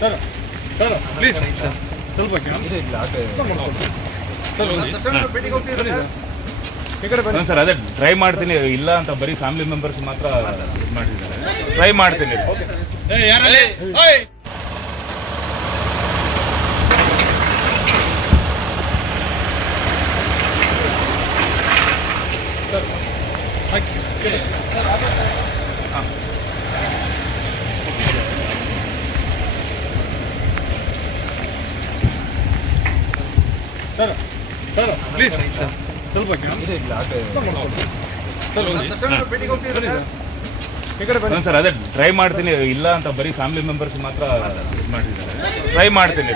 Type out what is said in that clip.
Sir sir please ಸ್ವಲ್ಪ sir ಅದೇ try ಮಾಡ್ತೀನಿ. ಇಲ್ಲ ಅಂತ ಬರೀ ಫ್ಯಾಮಿಲಿ ಮೆಂಬರ್ಸ್ ಮಾತ್ರ ಟ್ರೈ ಮಾಡ್ತೀನಿ. ಹಾಕಿ ಸರ್ ಸರ್ ಪ್ಲೀಸ್ ಸ್ವಲ್ಪ ಸರ್ ಅದೇ ಟ್ರೈ ಮಾಡ್ತೀನಿ. ಇಲ್ಲ ಅಂತ ಬರೀ ಫ್ಯಾಮಿಲಿ ಮೆಂಬರ್ಸ್ ಮಾತ್ರ ಇದು ಟ್ರೈ ಮಾಡ್ತೀನಿ.